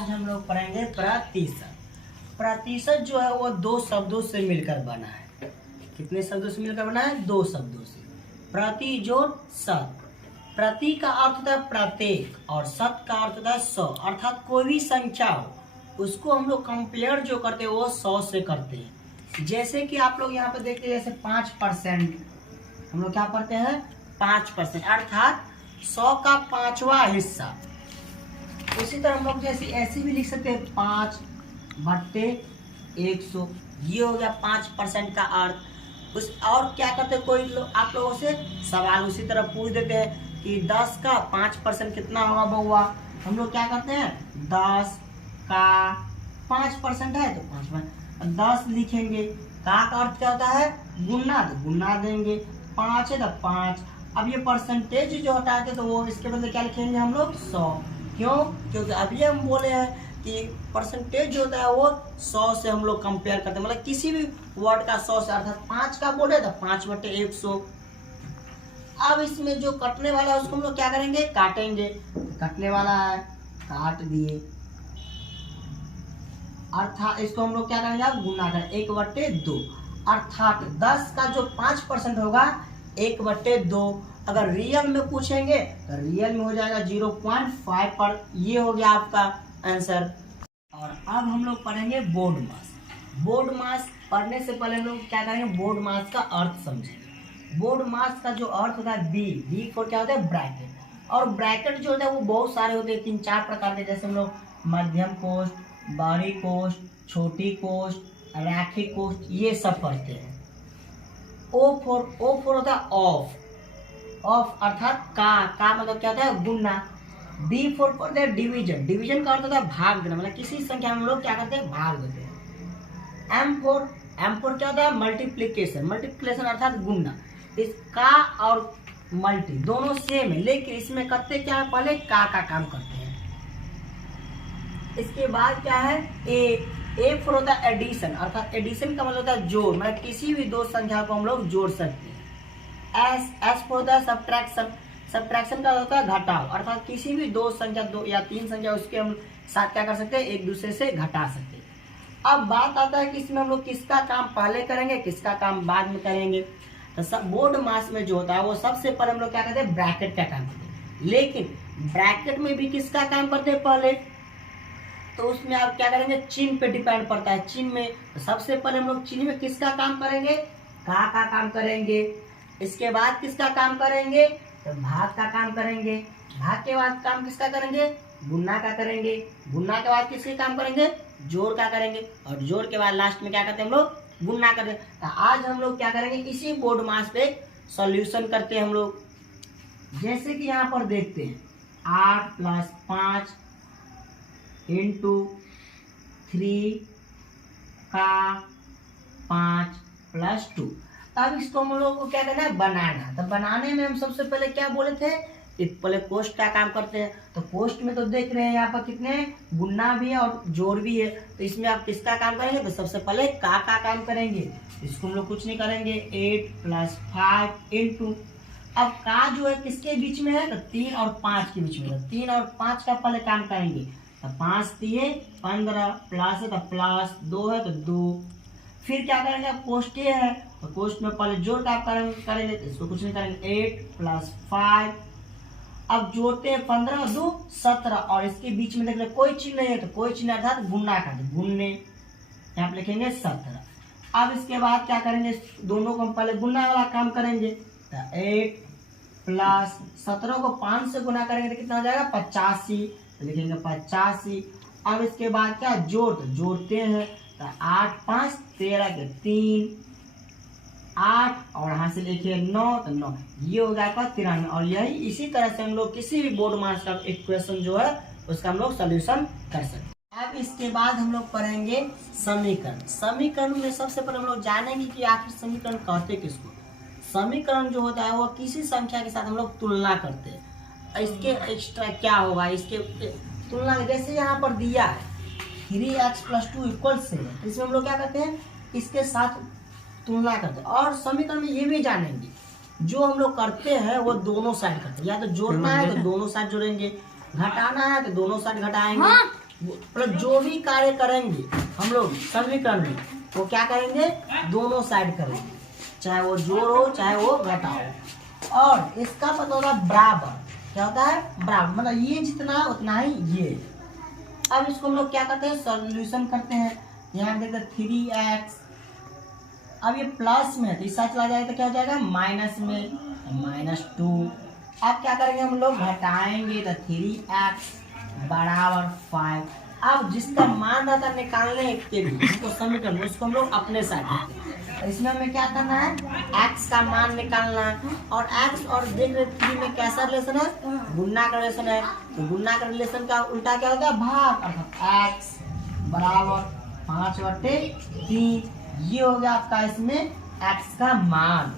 आज हम लोग पढ़ेंगे प्रतिशत। प्रतिशत जो है वो दो शब्दों से मिलकर बना है। कितने शब्दों से मिलकर बना है? दो शब्दों से। प्रति जोड़ शत। प्रति का अर्थ होता है प्रत्येक और शत का अर्थ होता है 100, अर्थात कोई भी संख्या हो उसको हम लोग कंपेयर जो करते हैं वो 100 से करते हैं। जैसे कि आप लोग यहाँ पे देखते हैं, जैसे 5% हम लोग क्या पढ़ते हैं? 5%, अर्थात 100 का 5वां हिस्सा। उसी तरह हम लोग जैसे ऐसे भी लिख सकते हैं 5/100, ये हो गया 5% का अर्थ। उस और क्या करते हैं, कोई आप लोगों से सवाल उसी तरह पूछ देते हैं कि 10 का 5% कितना होगा बउआ। हम लोग क्या करते हैं, 10 का 5% है तो 5 10 लिखेंगे। का अर्थ क्या होता है? गुना, तो गुना देंगे। 5 है तो 5। अब ये परसेंटेज जो हटाते तो वो इसके बदले क्या लिखेंगे हम लोग? 100। क्यों? क्योंकि अभी हम बोले हैं कि परसेंटेज जो होता है वो 100 से हम लोग कंपेयर करते हैं, मतलब किसी भी वर्ड का 100 से, अर्थात 5 का बोले तो 5/100। अब इसमें जो कटने वाला है उसको हम लोग क्या करेंगे? काटेंगे। कटने वाला है, काट दिए, अर्थात इसको हम लोग क्या करेंगे? अब गुना करें, 1/2, अर्थात 10 का जो 5% होगा 1/2। अगर रियल में पूछेंगे तो रियल में हो जाएगा 0.5 पर। ये हो गया आपका आंसर। और अब हम लोग पढ़ेंगे बोर्ड मास। बोर्ड मास पढ़ने से पहले हम लोग क्या करेंगे? बोर्ड मास का अर्थ समझेंगे। बोर्ड मास का जो अर्थ होता है बी फॉर क्या होता है? ब्रैकेट। और ब्रैकेट जो होता है वो बहुत सारे होते हैं, 3-4 प्रकार के। जैसे हम लोग मध्यम कोष्ठ, बाहरी कोष्ठ, छोटी कोष्ठ, रैखिक कोष्ठ, ये सब पढ़ते हैं। ओ फोर होता है ऑफ। ऑफ अर्थात का मतलब क्या होता है? गुना। डी फोर होता है डिवीजन। डिवीजन का अर्थ होता है भाग देना, मतलब किसी संख्या में हम लोग क्या करते हैं? भाग देते हैं। एम फोर क्या होता है? मल्टीप्लीकेशन। मल्टीप्लीकेशन अर्थात गुना। इसका और मल्टी दोनों सेम है, लेकिन इसमें करते क्या है? पहले का काम करते हैं। इसके बाद क्या है? ए फोर होता है एडिशन, अर्थात एडिशन का मतलब होता है जोड़, मतलब किसी भी दो संख्या को हम लोग जोड़ सकते हैं। एस फोर होता है सब्ट्रैक्शन। सब्ट्रैक्शन का होता है घटाव, अर्थात किसी भी दो संख्या, 2 या 3 संख्या, उसके हम साथ क्या कर सकते हैं? एक दूसरे से घटा सकते हैं। अब बात आता है कि इसमें हम लोग किसका काम पहले करेंगे, किसका काम बाद में करेंगे। तो बोर्ड मास में जो होता है वो सबसे पहले हम लोग क्या करते हैं? ब्रैकेट का काम करते हैं। लेकिन ब्रैकेट में भी किसका काम करते हैं पहले? तो उसमें आप क्या करेंगे? चिन्ह पे डिपेंड पड़ता है। चिन्ह में तो सबसे पहले हम लोग चिन्ह में किसका काम करेंगे? का काम करेंगे। इसके बाद किसका काम करेंगे? तो भाग का काम करेंगे। भाग के बाद काम किसका करेंगे? गुना का करेंगे। गुना के बाद किसके काम करेंगे? जोड़ का करेंगे। और जोड़ के बाद लास्ट में क्या करते हैं हम लोग? गुना करते हैं। तो आज हम लोग क्या करेंगे? इसी बोर्ड मास पे सॉल्यूशन करते हैं हम लोग। जैसे कि यहाँ पर देखते हैं 8 + 5 × 3 का 5 + 2। अब इसको हम लोग को क्या करना है? बनाना। तो बनाने में हम सबसे पहले क्या बोले थे? पहले कोष्ठ का काम करते हैं। तो कोष्ठ में तो देख रहे हैं यहाँ पर कितने गुना भी है और जोड़ भी है। तो इसमें आप किसका काम करेंगे? तो सबसे पहले का काम करेंगे। इसको हम लोग कुछ नहीं करेंगे, 8 + 5 × अब का जो है किसके बीच में है? तो 3 और 5 के बीच में है। 3 और 5 का पहले काम करेंगे। तो 5 × 15 प्लस है तो प्लस, 2 है तो 2। फिर क्या करेंगे? कोष्ठ है तो कोष्ठ में पहले जोड़ का करेंगे, तो इसको कुछ नहीं करेंगे। 8 + 5। अब जोड़ते हैं 15 और 2 17, और इसके बीच में देख रहे कोई चिन्ह नहीं है, तो कोई चिन्ह अर्थात गुना का, गुन्ने यहाँ पे लिखेंगे 17। अब इसके बाद क्या करेंगे? दोनों को हम पहले गुना वाला काम करेंगे। तो 8 + 17 को 5 से गुना करेंगे तो कितना हो जाएगा? 85, तो लिखेंगे 85। अब इसके बाद क्या? जोड़, तो जोड़ते हैं। तो 8 × 5 = 13 के 3, 8 और यहाँ से लिखिए 9, तो 9, ये हो जाएगा 93। और यही इसी तरह से हम लोग किसी भी बोर्ड मास का इक्वेशन जो है उसका हम लोग सोल्यूशन कर सकते हैं। अब इसके बाद हम लोग पढ़ेंगे समीकरण। समीकरण में सबसे पहले हम लोग जानेंगे कि आखिर समीकरण कहते किसको। समीकरण जो होता है वो किसी संख्या के साथ हम लोग तुलना करते हैं। इसके एक्स्ट्रा क्या होगा? इसके तुलना, जैसे यहाँ पर दिया है 3x + 2 = 7, इसमें हम लोग क्या करते हैं? इसके साथ तुलना करते हैं। और समीकरण में ये भी जानेंगे जो हम लोग करते हैं वो दोनों साइड करते हैं। या तो जोड़ना है तो दोनों साइड जोड़ेंगे, घटाना है तो दोनों साइड घटाएंगे। मतलब जो भी कार्य करेंगे हम लोग समीकरण में, वो क्या करेंगे, दोनों साइड करेंगे, चाहे वो जोड़ हो चाहे वो घटा हो। और इसका पता होगा बराबर, क्या होता है, बराबर, मतलब ये जितना उतना ही ये। अब इसको हम लोग क्या करते हैं, सॉल्यूशन करते हैं। यहाँ देखते हैं 3x, अब ये प्लस में है तो इस साइड चला जाएगा तो क्या हो जाएगा, माइनस में, -2। अब क्या करेंगे हम लोग, घटाएंगे तो 3x बराबर 5। अब जिसका मान रहता है निकालने के लिए उसको समीकरण, उसको हम लोग अपने साइड करते हैं। इसमें हमें क्या करना है, x का मान निकालना है। और x और देख रहे 3 में कैसा रिलेशन है, गुणा का रिलेशन है। तो गुणा का रिलेशन का उल्टा क्या होता है, भाग, अर्थात x बराबर 5/3। ये हो गया आपका इसमें x का मान।